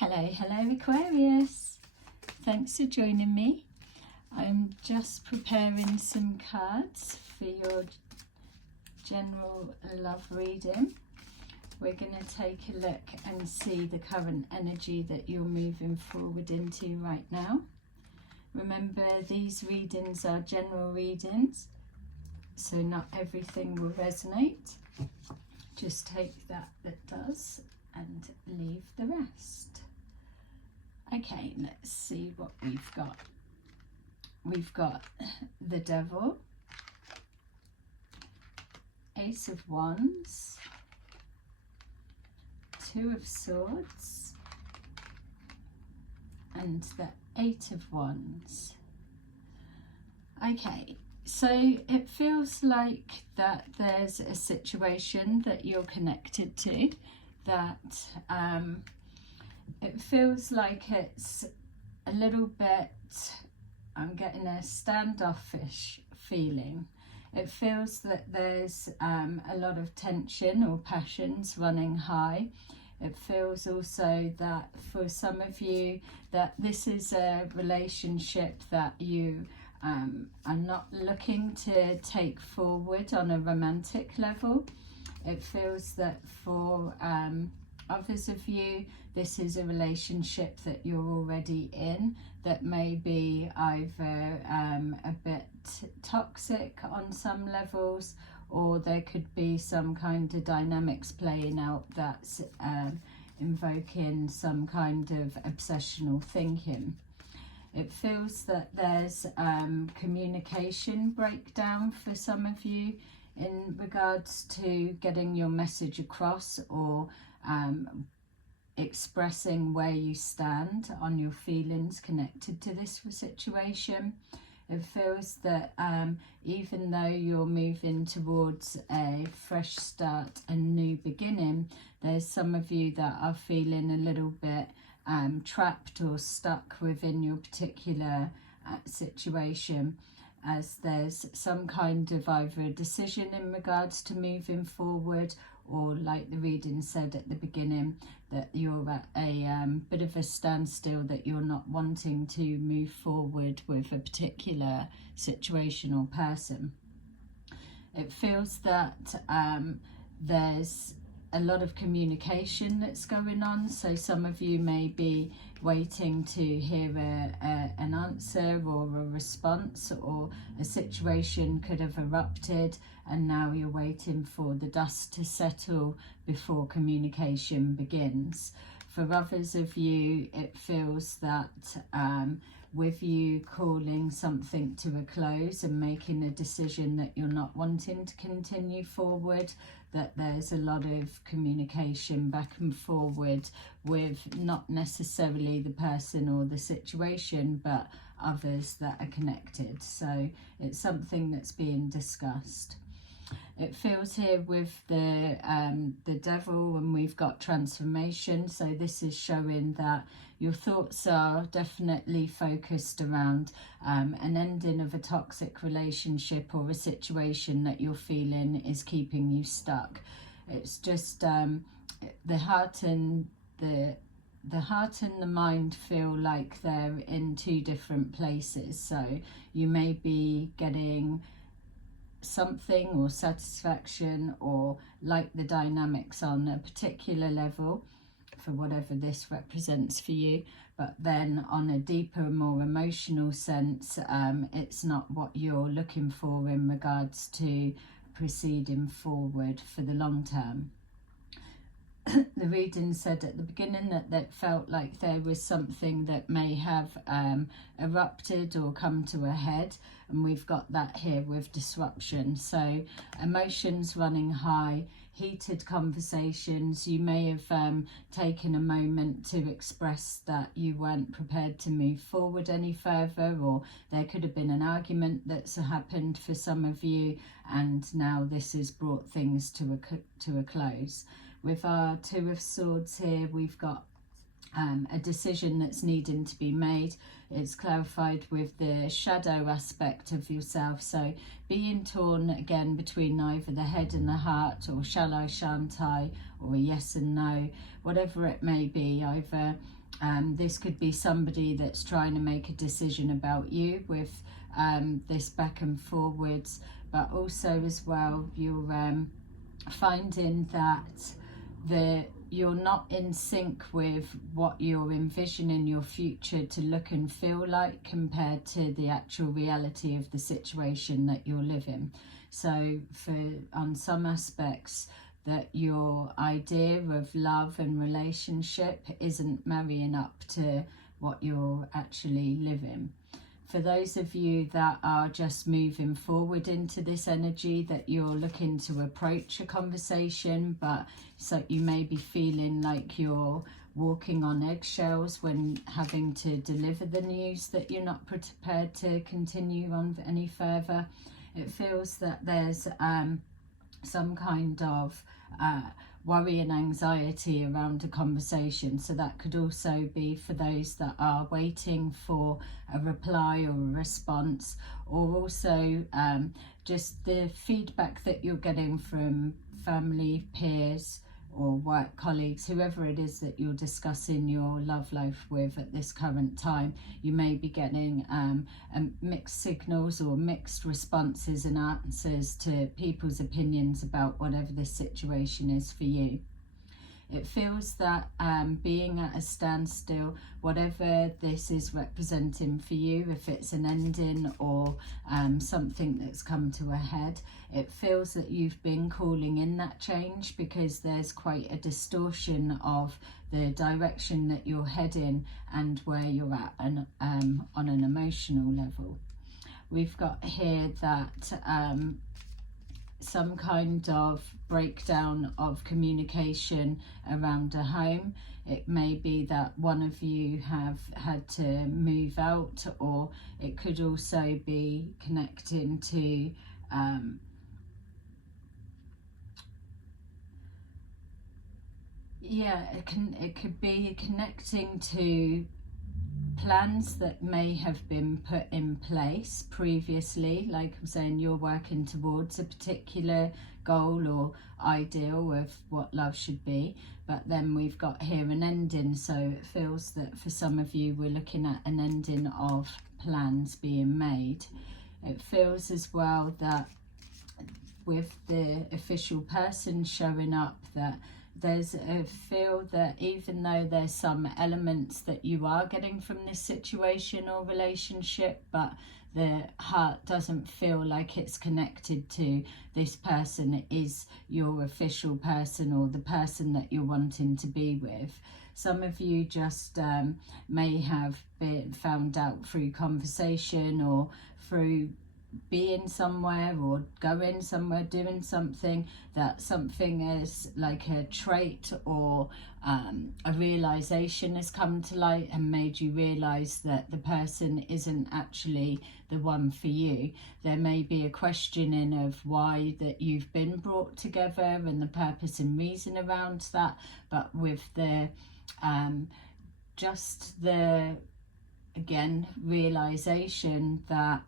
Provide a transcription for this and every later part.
Hello Aquarius. Thanks for joining me. I'm just preparing some cards for your general love reading. We're going to take a look and see the current energy that you're moving forward into right now. Remember, these readings are general readings, so not everything will resonate. Just take that does and leave the rest. Okay, let's see what we've got. We've got the Devil, Ace of Wands, Two of Swords, and the Eight of Wands. Okay, so it feels like that there's a situation that you're connected to, that it feels like it's a little bit, I'm getting a standoffish feeling. It feels that there's a lot of tension or passions running high. It feels also that for some of you that this is a relationship that you are not looking to take forward on a romantic level. It feels that for others of you, this is a relationship that you're already in that may be either a bit toxic on some levels, or there could be some kind of dynamics playing out that's invoking some kind of obsessional thinking. It feels that there's communication breakdown for some of you in regards to getting your message across, or expressing where you stand on your feelings connected to this situation. It feels that even though you're moving towards a fresh start and new beginning, there's some of you that are feeling a little bit trapped or stuck within your particular situation, as there's some kind of either a decision in regards to moving forward, or like the reading said at the beginning, that you're at a bit of a standstill, that you're not wanting to move forward with a particular situation or person. It feels that there's a lot of communication that's going on, so some of you may be waiting to hear an answer or a response, or a situation could have erupted and now you're waiting for the dust to settle before communication begins. For others of you, it feels that with you calling something to a close and making a decision that you're not wanting to continue forward, that there's a lot of communication back and forward with not necessarily the person or the situation, but others that are connected. So it's something that's being discussed. It feels here with the Devil, and we've got transformation. So this is showing that your thoughts are definitely focused around an ending of a toxic relationship, or a situation that you're feeling is keeping you stuck. It's just the heart and the mind feel like they're in two different places. So you may be getting something or satisfaction, or like the dynamics on a particular level for whatever this represents for you, but then on a deeper, more emotional sense, it's not what you're looking for in regards to proceeding forward for the long term. The reading said at the beginning that felt like there was something that may have erupted or come to a head, and we've got that here with disruption. So emotions running high, heated conversations. You may have taken a moment to express that you weren't prepared to move forward any further, or there could have been an argument that's happened for some of you, and now this has brought things to a close. With our Two of Swords here, we've got a decision that's needing to be made. It's clarified with the shadow aspect of yourself, so being torn again between either the head and the heart, or shall I, shan't I, or a yes and no, whatever it may be. Either this could be somebody that's trying to make a decision about you with this back and forwards, but also as well you're finding that you're not in sync with what you're envisioning your future to look and feel like compared to the actual reality of the situation that you're living. So on some aspects, that your idea of love and relationship isn't marrying up to what you're actually living. For those of you that are just moving forward into this energy, that you're looking to approach a conversation, but so you may be feeling like you're walking on eggshells when having to deliver the news that you're not prepared to continue on any further. It feels that there's some kind of worry and anxiety around a conversation. So that could also be for those that are waiting for a reply or a response, or also just the feedback that you're getting from family, peers, or work colleagues, whoever it is that you're discussing your love life with at this current time. You may be getting mixed signals or mixed responses and answers to people's opinions about whatever this situation is for you. It feels that being at a standstill, whatever this is representing for you, if it's an ending or something that's come to a head, it feels that you've been calling in that change, because there's quite a distortion of the direction that you're heading and where you're at on an emotional level. We've got here that some kind of breakdown of communication around a home. It may be that one of you have had to move out, or it could also be connecting to it could be connecting to plans that may have been put in place previously. Like I'm saying, you're working towards a particular goal or ideal of what love should be, but then we've got here an ending. So it feels that for some of you, we're looking at an ending of plans being made. It feels as well that with the official person showing up, that there's a feel that even though there's some elements that you are getting from this situation or relationship, but the heart doesn't feel like it's connected to this person is your official person or the person that you're wanting to be with. Some of you just may have been found out through conversation or through being somewhere or going somewhere, doing something, that something is like a trait or a realization has come to light and made you realize that the person isn't actually the one for you. There may be a questioning of why that you've been brought together and the purpose and reason around that, but with the just the again realization that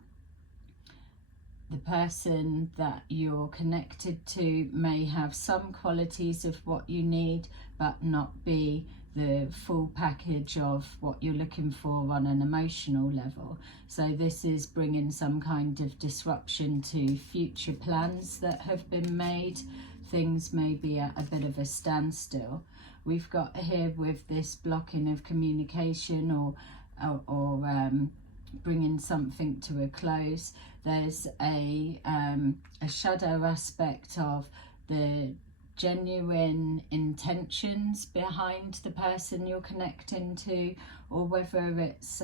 the person that you're connected to may have some qualities of what you need, but not be the full package of what you're looking for on an emotional level. So this is bringing some kind of disruption to future plans that have been made. Things may be at a bit of a standstill. We've got here with this blocking of communication or bringing something to a close. There's a shadow aspect of the genuine intentions behind the person you're connecting to, or whether it's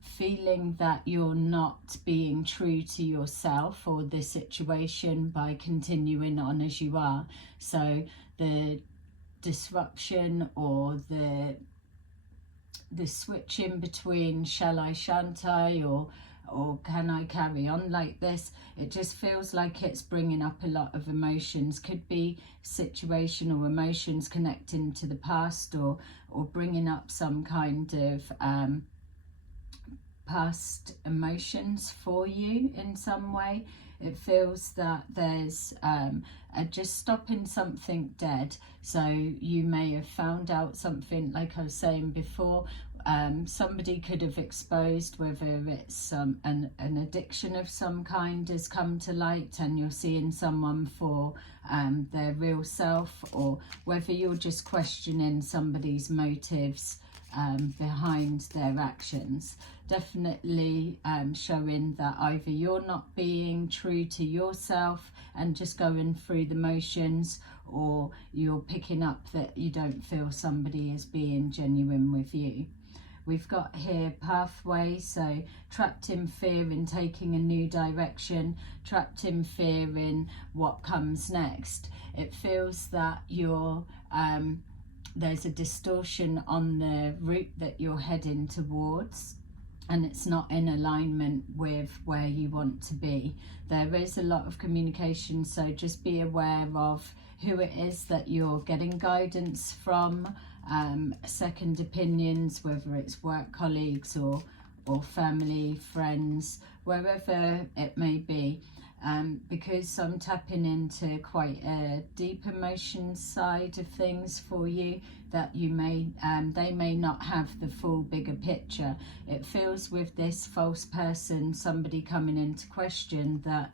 feeling that you're not being true to yourself or the situation by continuing on as you are. So the disruption or the switching between shall I, shan't I, or or can I carry on like this? It just feels like it's bringing up a lot of emotions. Could be situational emotions connecting to the past, or bringing up some kind of past emotions for you in some way. It feels that there's just stopping something dead. So you may have found out something, like I was saying before, somebody could have exposed whether it's an addiction of some kind has come to light, and you're seeing someone for their real self, or whether you're just questioning somebody's motives behind their actions. Definitely showing that either you're not being true to yourself and just going through the motions, or you're picking up that you don't feel somebody is being genuine with you. We've got here pathway, so trapped in fear in taking a new direction, trapped in fear in what comes next. It feels that you're there's a distortion on the route that you're heading towards, and it's not in alignment with where you want to be. There is a lot of communication, so just be aware of who it is that you're getting guidance from, second opinions, whether it's work colleagues or family, friends, wherever it may be. Because I'm tapping into quite a deep emotion side of things for you, that you may they may not have the full bigger picture. It feels with this false person, somebody coming into question, that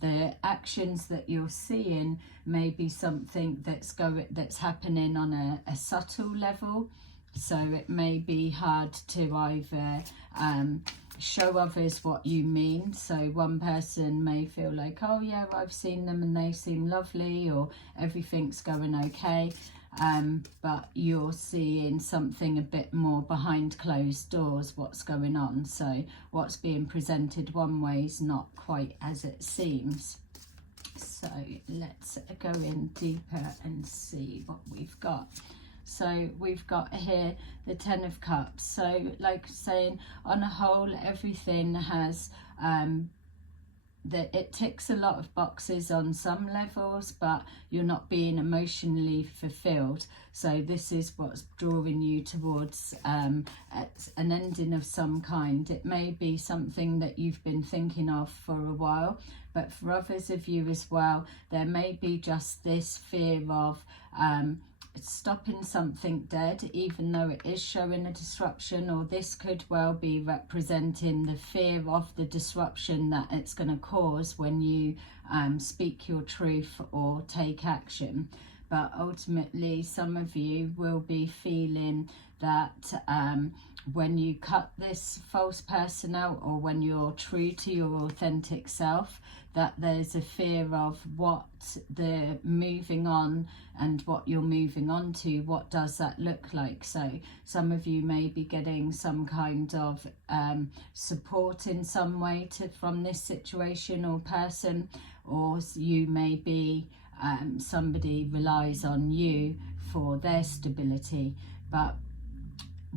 the actions that you're seeing may be something that's happening on a subtle level. So it may be hard to either show others what you mean. So one person may feel like, oh yeah, I've seen them and they seem lovely, or everything's going okay, but you're seeing something a bit more behind closed doors, what's going on. So what's being presented one way is not quite as it seems. So let's go in deeper and see what we've got. So we've got here the Ten of Cups. So like saying, on a whole, everything has that it ticks a lot of boxes on some levels, but you're not being emotionally fulfilled. So this is what's drawing you towards an ending of some kind. It may be something that you've been thinking of for a while, but for others of you as well, there may be just this fear of stopping something dead, even though it is showing a disruption, or this could well be representing the fear of the disruption that it's going to cause when you speak your truth or take action. But ultimately, some of you will be feeling that when you cut this false person out, or when you're true to your authentic self, that there's a fear of what the moving on and what you're moving on to, what does that look like? So some of you may be getting some kind of support in some way from this situation or person, or you may be somebody relies on you for their stability. But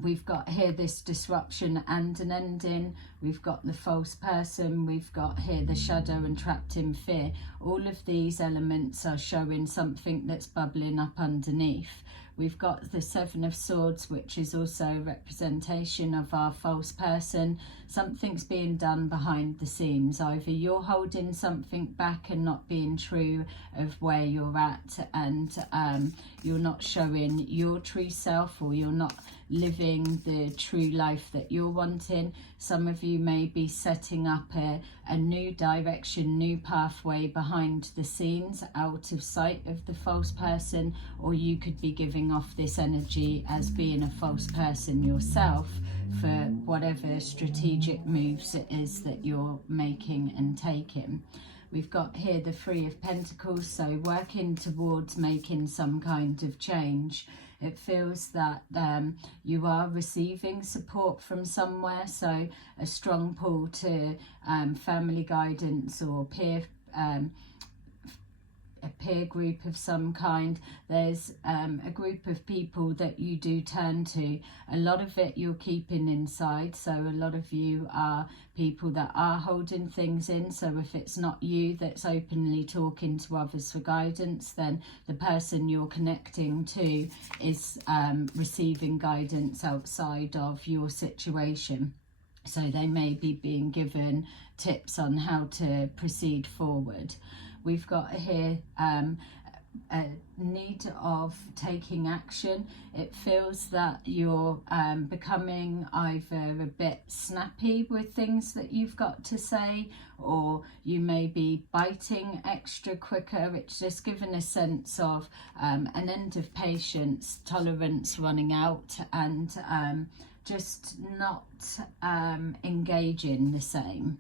we've got here this disruption and an ending. We've got the false person, we've got here the shadow and trapped in fear. All of these elements are showing something that's bubbling up underneath. We've got the Seven of Swords, which is also a representation of our false person. Something's being done behind the scenes. Either you're holding something back and not being true of where you're at, and you're not showing your true self, or you're not living the true life that you're wanting. Some of you may be setting up a new direction, new pathway behind the scenes, out of sight of the false person, or you could be giving off this energy as being a false person yourself for whatever strategic moves it is that you're making and taking. We've got here the Three of Pentacles, so working towards making some kind of change. It feels that you are receiving support from somewhere, so a strong pull to family guidance or peer a peer group of some kind. There's a group of people that you do turn to. A lot of it you're keeping inside, so a lot of you are people that are holding things in. So if it's not you that's openly talking to others for guidance, then the person you're connecting to is receiving guidance outside of your situation. So they may be being given tips on how to proceed forward. We've got here a need of taking action. It feels that you're becoming either a bit snappy with things that you've got to say, or you may be biting extra quicker. It's just given a sense of an end of patience, tolerance running out, and just not engaging the same.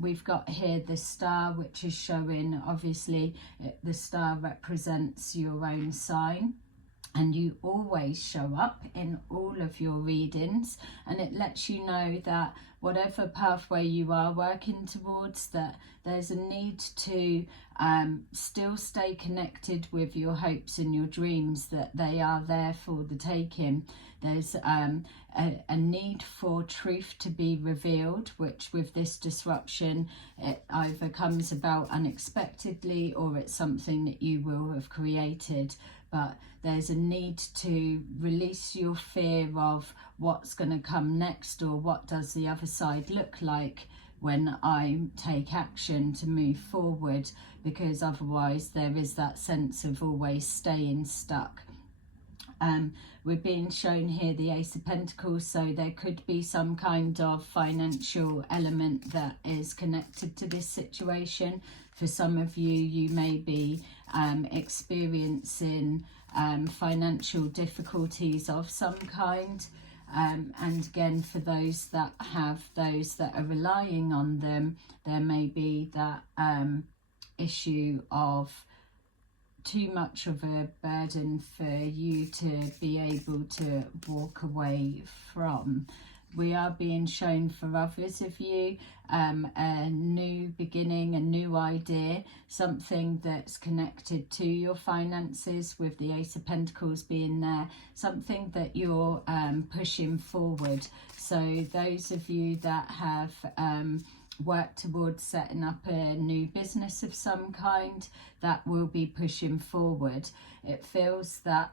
We've got here the star, which is showing, obviously, the star represents your own sign, and you always show up in all of your readings, and it lets you know that whatever pathway you are working towards, that there's a need to still stay connected with your hopes and your dreams, that they are there for the taking. There's a need for truth to be revealed, which with this disruption, it either comes about unexpectedly or it's something that you will have created. But there's a need to release your fear of what's going to come next, or what does the other side look like when I take action to move forward, because otherwise there is that sense of always staying stuck. We're being shown here the Ace of Pentacles, so there could be some kind of financial element that is connected to this situation. For some of you, you may be experiencing financial difficulties of some kind. And again, for those that are relying on them, there may be that issue of too much of a burden for you to be able to walk away from. We are being shown for others of you a new beginning, a new idea, something that's connected to your finances, with the Ace of Pentacles being there, something that you're pushing forward. So those of you that have work towards setting up a new business of some kind, that will be pushing forward. It feels that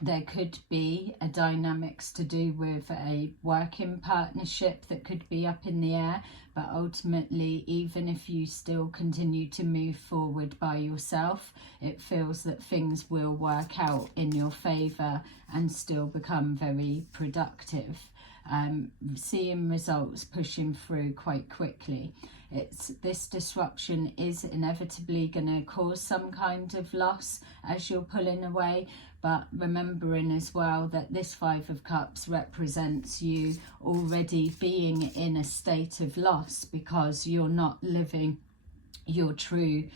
there could be a dynamics to do with a working partnership that could be up in the air, but ultimately, even if you still continue to move forward by yourself, it feels that things will work out in your favour and still become very productive. Seeing results pushing through quite quickly. This disruption is inevitably going to cause some kind of loss as you're pulling away, but remembering as well that this Five of Cups represents you already being in a state of loss, because you're not living your true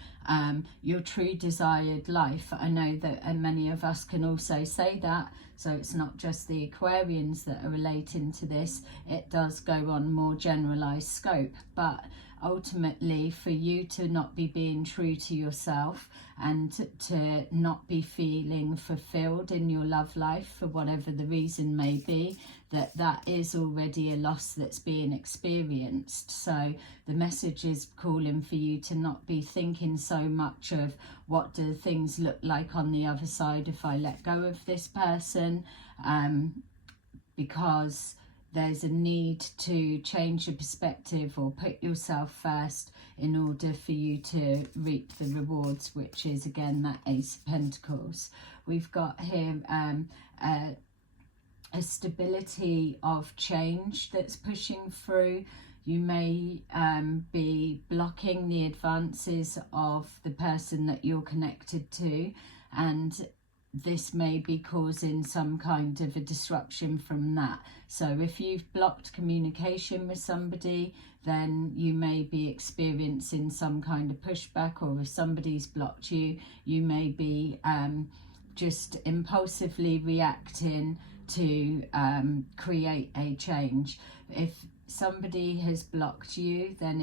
desired life. I know that many of us can also say that, so it's not just the Aquarians that are relating to this, it does go on more generalized scope. But ultimately, for you to not be being true to yourself and to not be feeling fulfilled in your love life for whatever the reason may be, that is already a loss that's being experienced. So the message is calling for you to not be thinking so much of what do things look like on the other side if I let go of this person, because there's a need to change your perspective or put yourself first in order for you to reap the rewards, which is again that Ace of Pentacles. We've got here a stability of change that's pushing through. You may be blocking the advances of the person that you're connected to, and this may be causing some kind of a disruption from that. So if you've blocked communication with somebody, then you may be experiencing some kind of pushback, or if somebody's blocked you, you may be just impulsively reacting to create a change. If somebody has blocked you, then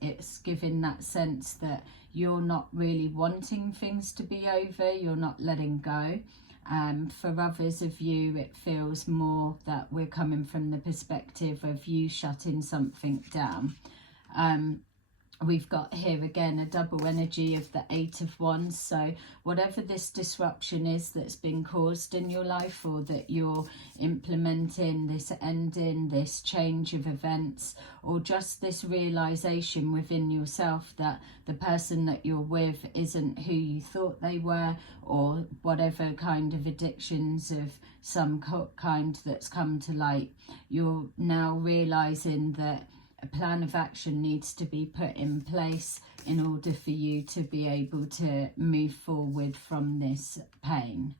it's giving that sense that you're not really wanting things to be over, you're not letting go. For others of you, it feels more that we're coming from the perspective of you shutting something down. We've got here again a double energy of the 8 of Wands. So whatever this disruption is that's been caused in your life, or that you're implementing, this ending, this change of events, or just this realization within yourself that the person that you're with isn't who you thought they were, or whatever kind of addictions of some kind that's come to light, you're now realizing that a plan of action needs to be put in place in order for you to be able to move forward from this pain.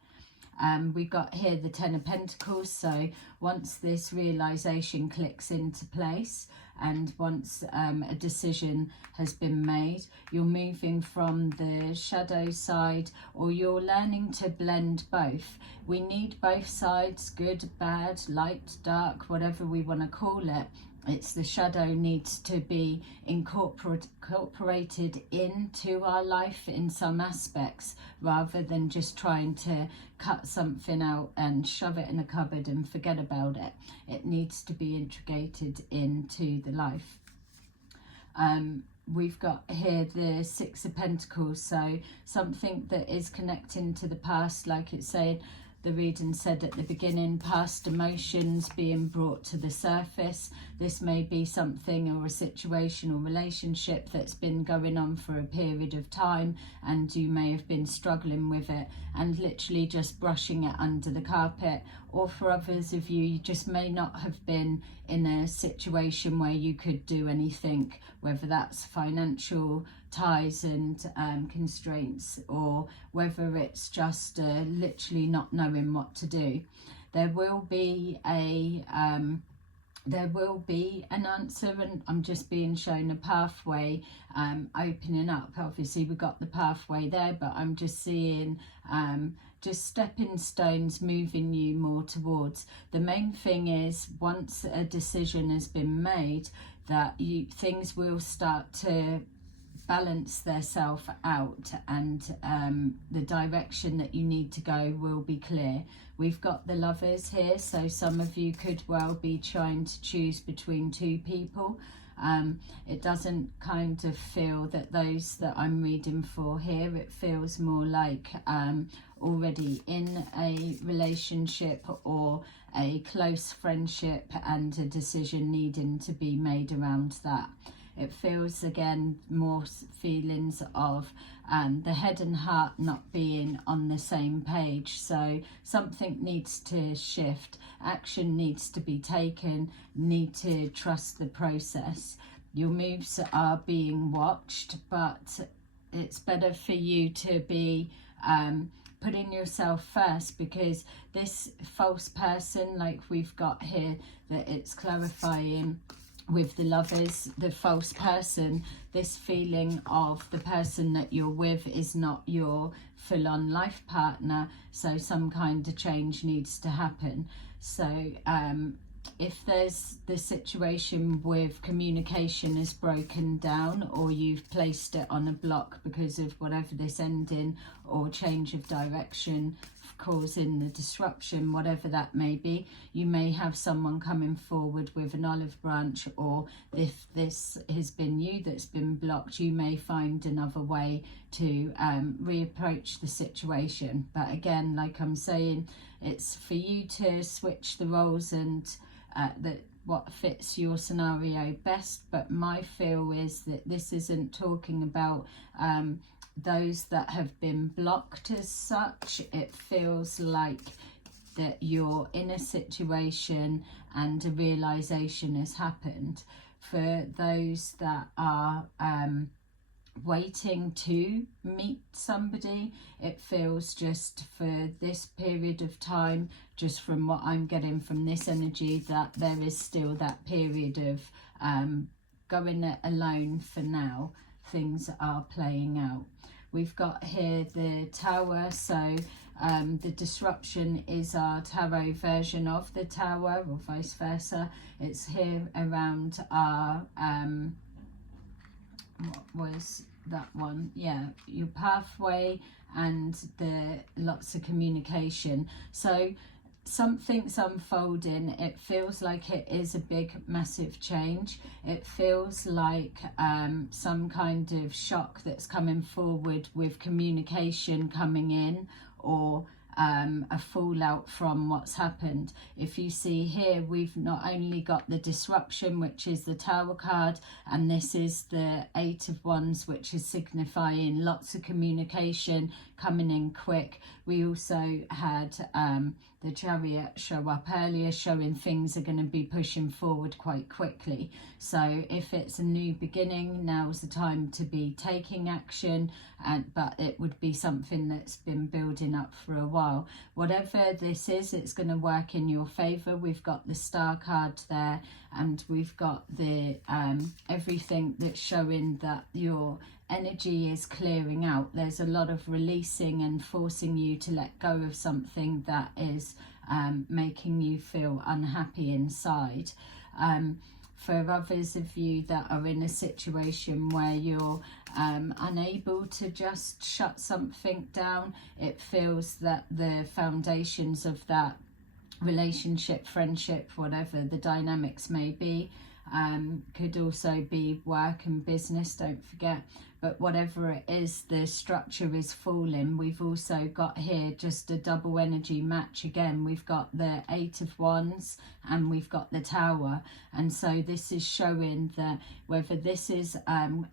We got here the 10 of Pentacles. So once this realization clicks into place, and once a decision has been made, you're moving from the shadow side, or you're learning to blend both. We need both sides, good, bad, light, dark, whatever we want to call it. It's the shadow needs to be incorporated into our life in some aspects, rather than just trying to cut something out and shove it in a cupboard and forget about it. It needs to be integrated into the life. We've got here the 6 of Pentacles, so something that is connecting to the past, like it's saying, the reading said at the beginning, past emotions being brought to the surface. This may be something or a situation or relationship that's been going on for a period of time, and you may have been struggling with it and literally just brushing it under the carpet. Or for others of you, you just may not have been in a situation where you could do anything, whether that's financial ties and constraints, or whether it's just literally not knowing what to do. There will be an answer, and I'm just being shown a pathway opening up. Obviously we've got the pathway there, but I'm just seeing just stepping stones moving you more towards. The main thing is, once a decision has been made, that things will start to balance themselves out, and the direction that you need to go will be clear. We've got the Lovers here, so some of you could well be trying to choose between two people. It doesn't kind of feel that those that I'm reading for here, it feels more like already in a relationship or a close friendship, and a decision needing to be made around that. It feels again more feelings of the head and heart not being on the same page. So something needs to shift, action needs to be taken, need to trust the process. Your moves are being watched, but it's better for you to be putting yourself first, because this false person, like we've got here, that it's clarifying with the Lovers, the false person, this feeling of the person that you're with is not your full-on life partner, so some kind of change needs to happen. So if there's the situation with communication is broken down, or you've placed it on a block because of whatever this ending or change of direction causing the disruption, whatever that may be, you may have someone coming forward with an olive branch, or if this has been you that's been blocked, you may find another way to reapproach the situation. But again, like I'm saying, it's for you to switch the roles and what fits your scenario best. But my feel is that this isn't talking about those that have been blocked as such. It feels like that you're in a situation and a realization has happened. For those that are waiting to meet somebody, it feels just for this period of time, just from what I'm getting from this energy, that there is still that period of going it alone for now. Things are playing out. We've got here the Tower, so the disruption is our tarot version of the Tower, or vice versa. It's here around our what was that one, yeah, your pathway and the lots of communication. So something's unfolding. It feels like it is a big massive change. It feels like some kind of shock that's coming forward with communication coming in, or a fallout from what's happened. If you see here, we've not only got the disruption, which is the Tower card, and this is the Eight of Wands, which is signifying lots of communication coming in quick. We also had the Chariot show up earlier, showing things are going to be pushing forward quite quickly. So if it's a new beginning, now's the time to be taking action, but it would be something that's been building up for a while. Whatever this is, it's going to work in your favor. We've got the Star card there, and we've got the everything that's showing that your energy is clearing out. There's a lot of releasing and forcing you to let go of something that is making you feel unhappy inside. For others of you that are in a situation where you're unable to just shut something down, it feels that the foundations of that relationship, friendship, whatever the dynamics may be, could also be work and business, don't forget. But whatever it is, the structure is falling. We've also got here just a double energy match again. We've got the Eight of Wands and we've got the Tower. And so this is showing that whether this is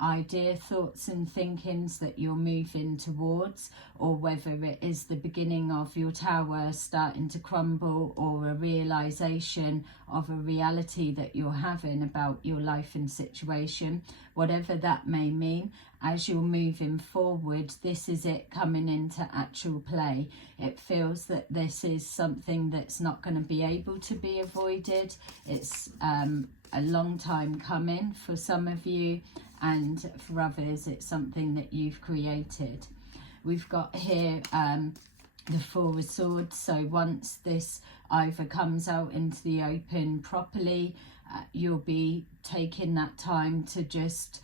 idea, thoughts and thinkings that you're moving towards, or whether it is the beginning of your tower starting to crumble, or a realization of a reality that you're having about your life and situation, whatever that may mean, as you're moving forward, this is it coming into actual play. It feels that this is something that's not going to be able to be avoided. It's a long time coming for some of you, and for others it's something that you've created. We've got here the Four of Swords. So once this either comes out into the open properly, you'll be taking that time to just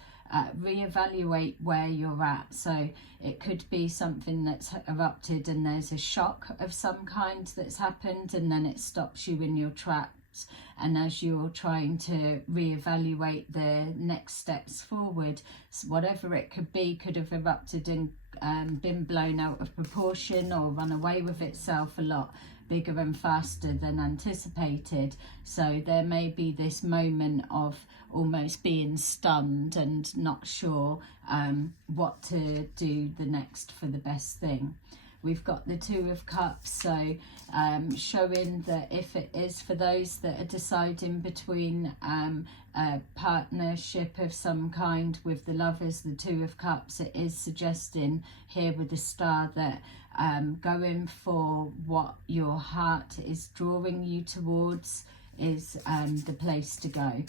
reevaluate where you're at. So it could be something that's erupted and there's a shock of some kind that's happened, and then it stops you in your tracks. And as you're trying to reevaluate the next steps forward, whatever it could be could have erupted and been blown out of proportion, or run away with itself a lot bigger and faster than anticipated. So there may be this moment of almost being stunned and not sure what to do the next for the best thing. We've got the Two of Cups, so showing that if it is for those that are deciding between a partnership of some kind with the Lovers, the Two of Cups, it is suggesting here with the Star that going for what your heart is drawing you towards is the place to go.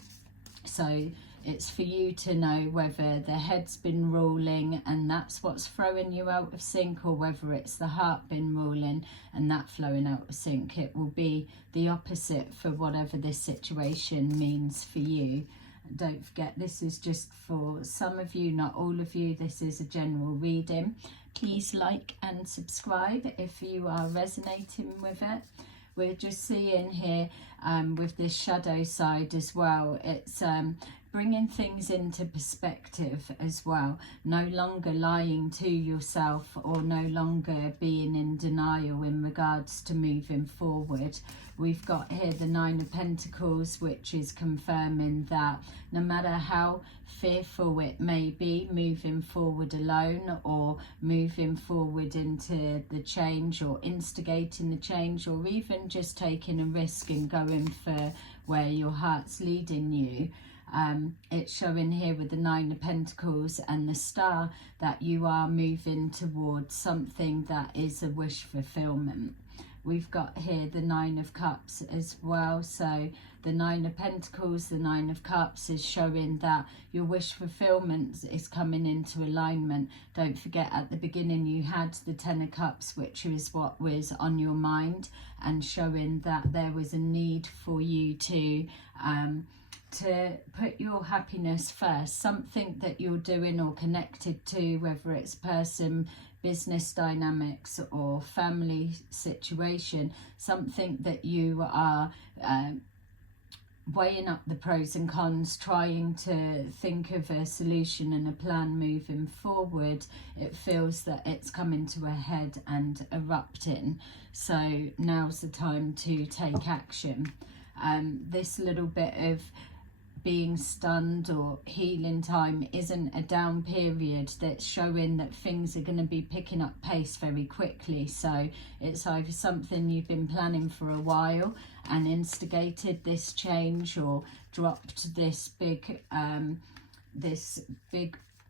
So it's for you to know whether the head's been ruling and that's what's throwing you out of sync, or whether it's the heart been ruling and that flowing out of sync. It will be the opposite for whatever this situation means for you. Don't forget, this is just for some of you, not all of you. This is a general reading. Please like and subscribe if you are resonating with it. We're just seeing here with this shadow side as well, it's bringing things into perspective as well. No longer lying to yourself, or no longer being in denial in regards to moving forward. We've got here the Nine of Pentacles, which is confirming that no matter how fearful it may be, moving forward alone, or moving forward into the change, or instigating the change, or even just taking a risk and going for where your heart's leading you, it's showing here with the Nine of Pentacles and the Star that you are moving towards something that is a wish fulfillment. We've got here the Nine of Cups as well. So the Nine of Pentacles, the Nine of Cups is showing that your wish fulfillment is coming into alignment. Don't forget, at the beginning you had the Ten of Cups, which is what was on your mind, and showing that there was a need for you to to put your happiness first, something that you're doing or connected to, whether it's person, business dynamics or family situation, something that you are weighing up the pros and cons, trying to think of a solution and a plan moving forward. It feels that it's coming to a head and erupting. So now's the time to take action. This little bit of being stunned or healing time isn't a down period that's showing that things are going to be picking up pace very quickly. So it's either something you've been planning for a while and instigated this change, or dropped this big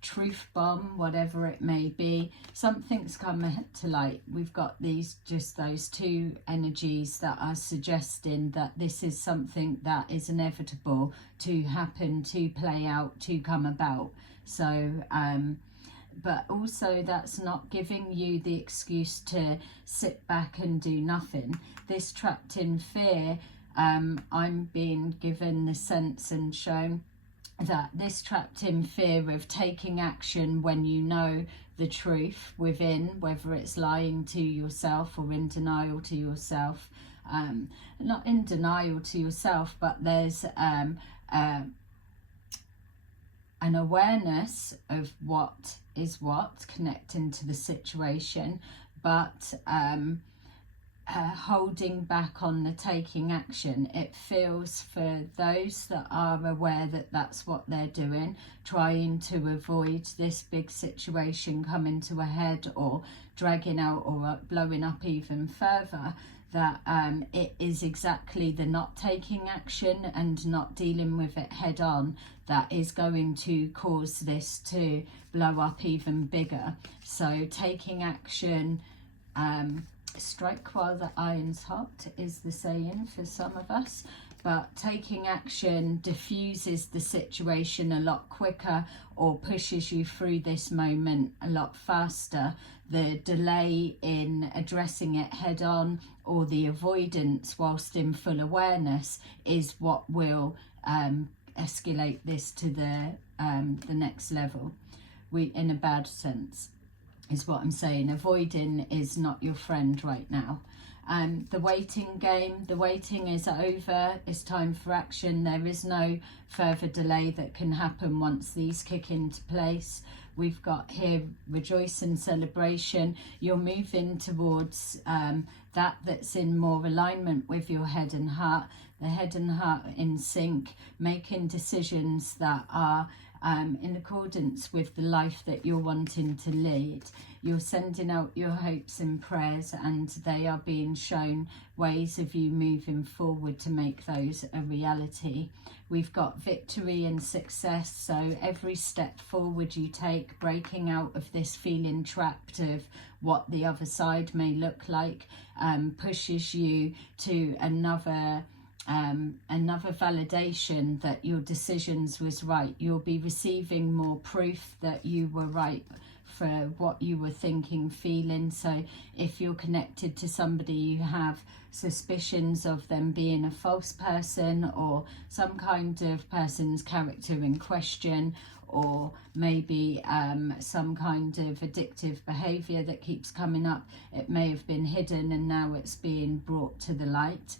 truth bomb, whatever it may be. Something's come to light. We've got those two energies that are suggesting that this is something that is inevitable to happen, to play out, to come about. So but also that's not giving you the excuse to sit back and do nothing. This trapped in fear, I'm being given the sense and shown that this trapped in fear of taking action when you know the truth within, whether it's lying to yourself or in denial to yourself. Not in denial to yourself, but there's an awareness of what is what, connecting to the situation, but holding back on the taking action. It feels for those that are aware that that's what they're doing, trying to avoid this big situation coming to a head or dragging out or blowing up even further, that it is exactly the not taking action and not dealing with it head on that is going to cause this to blow up even bigger. So taking action, strike while the iron's hot is the saying for some of us, but taking action diffuses the situation a lot quicker or pushes you through this moment a lot faster. The delay in addressing it head on, or the avoidance whilst in full awareness, is what will escalate this to the next level. In a bad sense is what I'm saying. Avoiding is not your friend right now. The waiting game, the waiting is over. It's time for action. There is no further delay that can happen once these kick into place. We've got here rejoice and celebration. You're moving towards that's in more alignment with your head and heart. The head and heart in sync, making decisions that are in accordance with the life that you're wanting to lead. You're sending out your hopes and prayers, and they are being shown ways of you moving forward to make those a reality. We've got victory and success, so every step forward you take, breaking out of this feeling trapped of what the other side may look like, pushes you to another validation that your decisions was right. You'll be receiving more proof that you were right for what you were thinking, feeling. So if you're connected to somebody you have suspicions of them being a false person, or some kind of person's character in question, or maybe some kind of addictive behavior that keeps coming up, it may have been hidden and now it's being brought to the light.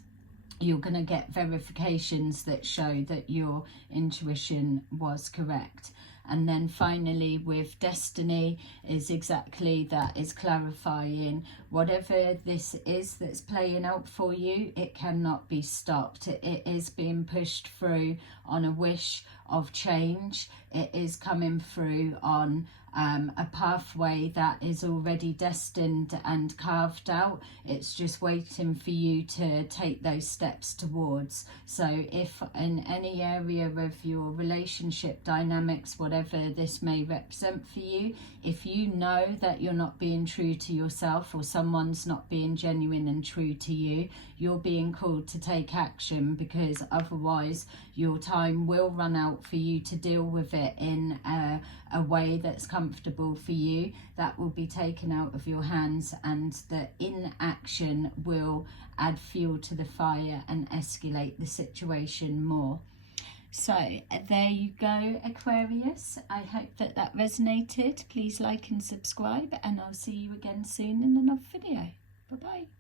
You're going to get verifications that show that your intuition was correct. And then finally with destiny is exactly that, is clarifying whatever this is that's playing out for you, it cannot be stopped. It is being pushed through on a wish of change. It is coming through on a pathway that is already destined and carved out. It's just waiting for you to take those steps towards. So if in any area of your relationship dynamics, whatever this may represent for you, if you know that you're not being true to yourself, or someone's not being genuine and true to you, you're being called to take action, because otherwise your time will run out for you to deal with it in a way that's comfortable for you. That will be taken out of your hands, and the inaction will add fuel to the fire and escalate the situation more. So there you go, Aquarius. I hope that that resonated. Please like and subscribe, and I'll see you again soon in another video. Bye bye.